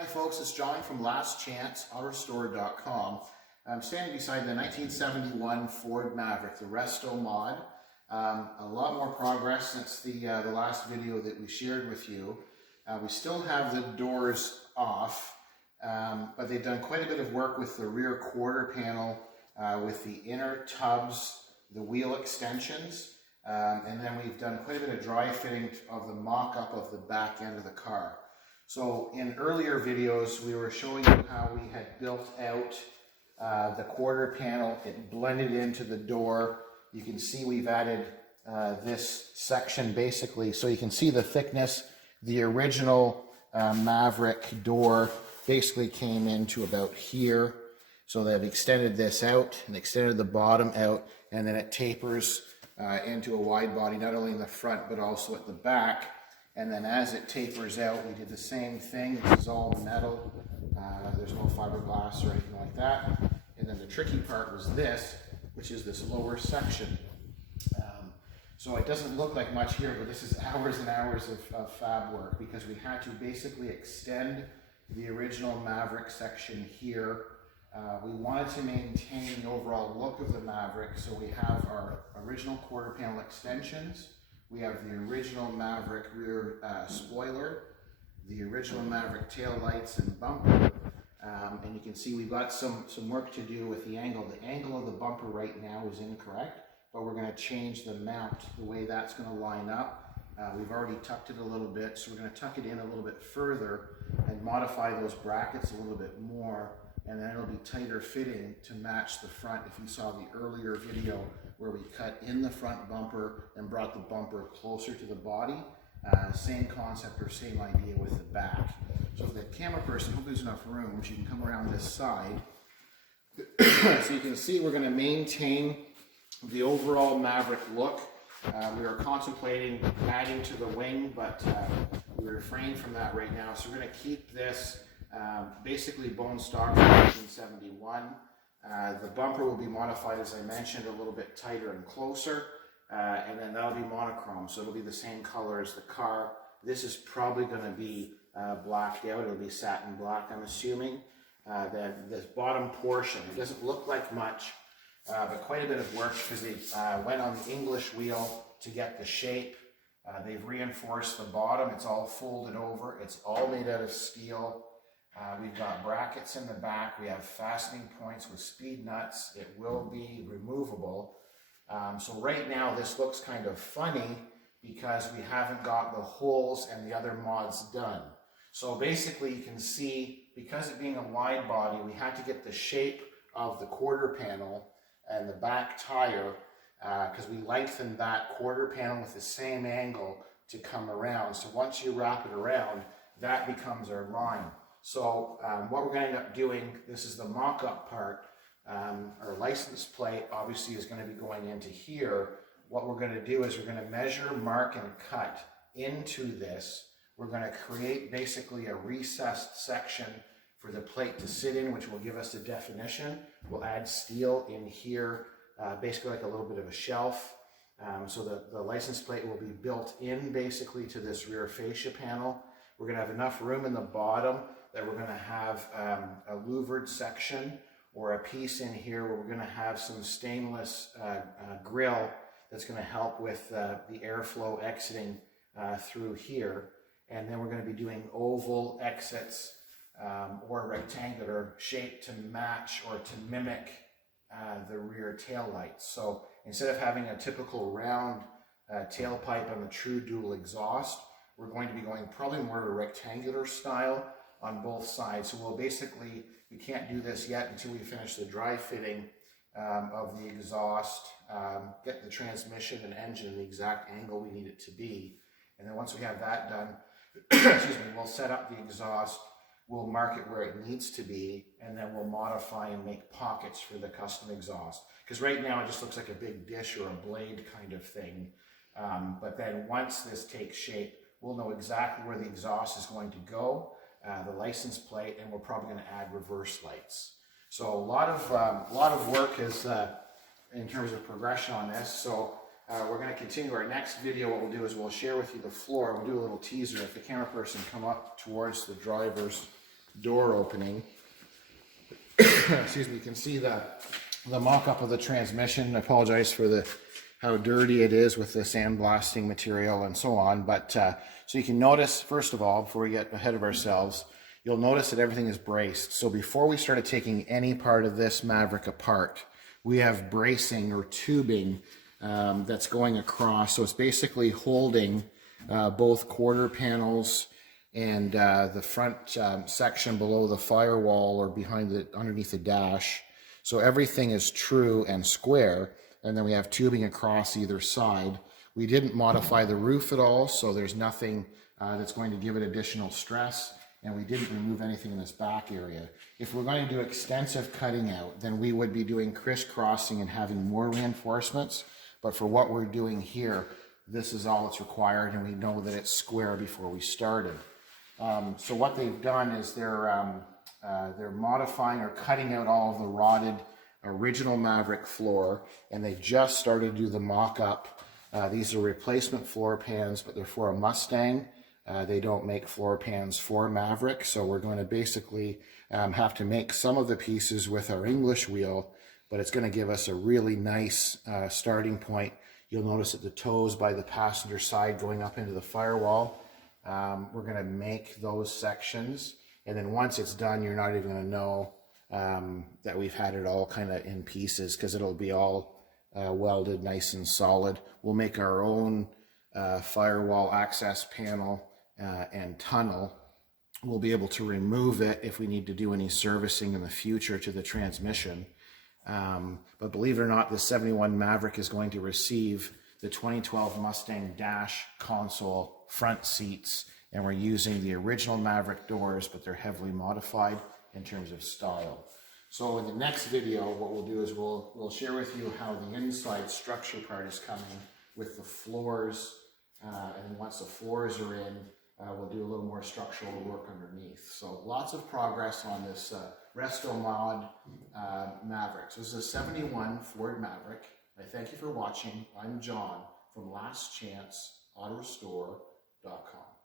Hi folks, it's John from lastchanceautorestore.com. I'm standing beside the 1971 Ford Maverick, the Resto Mod. A lot more progress since the last video that we shared with you. We still have the doors off, but they've done quite a bit of work with the rear quarter panel, with the inner tubs, the wheel extensions, and then we've done quite a bit of dry fitting of the mock-up of the back end of the car. So in earlier videos, we were showing you how we had built out the quarter panel. It blended into the door. You can see we've added this section basically, so you can see the thickness. The original Maverick door basically came into about here. So they've extended this out and extended the bottom out, and then it tapers into a wide body, not only in the front, but also at the back. And then as it tapers out, we did the same thing. This is all metal. There's no fiberglass or anything like that. And then the tricky part was this, which is this lower section. So it doesn't look like much here, but this is hours and hours of fab work, because we had to basically extend the original Maverick section here. We wanted to maintain the overall look of the Maverick, so we have our original quarter panel extensions. We have the original Maverick rear spoiler, the original Maverick tail lights and bumper, and you can see we've got some work to do with the angle. The angle of the bumper right now is incorrect, but we're going to change the mount, the way that's going to line up. We've already tucked it a little bit, so we're going to tuck it in a little bit further and modify those brackets a little bit more, and then it'll be tighter fitting to match the front. If you saw the earlier video where we cut in the front bumper and brought the bumper closer to the body, same concept or same idea with the back. So for the camera person, hope there's enough room, so you can come around this side. So you can see we're going to maintain the overall Maverick look. We are contemplating adding to the wing, but we refrain from that right now. So we're going to keep this basically bone stock from 1971. The bumper will be modified, as I mentioned, a little bit tighter and closer, and then that'll be monochrome, so it'll be the same color as the car. This is probably going to be blacked out. It'll be satin black, I'm assuming. This bottom portion, it doesn't look like much, but quite a bit of work, because they went on the English wheel to get the shape. They've reinforced the bottom. It's all folded over. It's all made out of steel. We've got brackets in the back. We have fastening points with speed nuts. It will be removable. So right now this looks kind of funny because we haven't got the holes and the other mods done. So basically you can see, because it being a wide body, we had to get the shape of the quarter panel and the back tire, because we lengthened that quarter panel with the same angle to come around. So once you wrap it around, that becomes our line. So what we're going to end up doing, this is the mock-up part, our license plate obviously is going to be going into here. What we're going to do is we're going to measure, mark, and cut into this. We're going to create basically a recessed section for the plate to sit in, which will give us the definition. We'll add steel in here, basically like a little bit of a shelf. So the license plate will be built in basically to this rear fascia panel. We're going to have enough room in the bottom that we're going to have a louvered section, or a piece in here where we're going to have some stainless grill that's going to help with the airflow exiting through here. And then we're going to be doing oval exits or rectangular shape to match or to mimic the rear tail lights. So instead of having a typical round tailpipe on the true dual exhaust, we're going to be going probably more of a rectangular style on both sides. So we'll basically, we can't do this yet until we finish the dry fitting of the exhaust, get the transmission and engine in the exact angle we need it to be. And then once we have that done, excuse me, we'll set up the exhaust, we'll mark it where it needs to be, and then we'll modify and make pockets for the custom exhaust. Because right now it just looks like a big dish or a blade kind of thing. But then once this takes shape, we'll know exactly where the exhaust is going to go, the license plate, and we're probably going to add reverse lights. So a lot of work is in terms of progression on this. So we're going to continue our next video. What we'll do is we'll share with you the floor. We'll do a little teaser. If the camera person come up towards the driver's door opening. Excuse me, you can see the mock-up of the transmission. I apologize for how dirty it is with the sandblasting material and so on. But so you can notice, first of all, before we get ahead of ourselves, you'll notice that everything is braced. So before we started taking any part of this Maverick apart, we have bracing or tubing that's going across. So it's basically holding both quarter panels and the front section below the firewall or underneath the dash. So everything is true and square, and then we have tubing across either side. We didn't modify the roof at all, so there's nothing that's going to give it additional stress, and we didn't remove anything in this back area. If we're going to do extensive cutting out, then we would be doing crisscrossing and having more reinforcements, but for what we're doing here, this is all that's required, and we know that it's square before we started. So what they've done is they're modifying or cutting out all of the rotted original Maverick floor, and they just started to do the mock-up. These are replacement floor pans, but they're for a Mustang. They don't make floor pans for Maverick, so we're going to basically have to make some of the pieces with our English wheel, but it's going to give us a really nice starting point. You'll notice that the toes by the passenger side going up into the firewall. We're going to make those sections, and then once it's done, you're not even going to know that we've had it all kind of in pieces, because it'll be all welded nice and solid. We'll make our own firewall access panel and tunnel. We'll be able to remove it if we need to do any servicing in the future to the transmission. But believe it or not, the 71 Maverick is going to receive the 2012 Mustang dash console front seats, and we're using the original Maverick doors, but they're heavily modified in terms of style. So in the next video, what we'll do is we'll share with you how the inside structure part is coming with the floors, and once the floors are in, we'll do a little more structural work underneath. So lots of progress on this Resto Mod Maverick. So this is a 71 Ford Maverick. I thank you for watching. I'm John from lastchanceautorestore.com.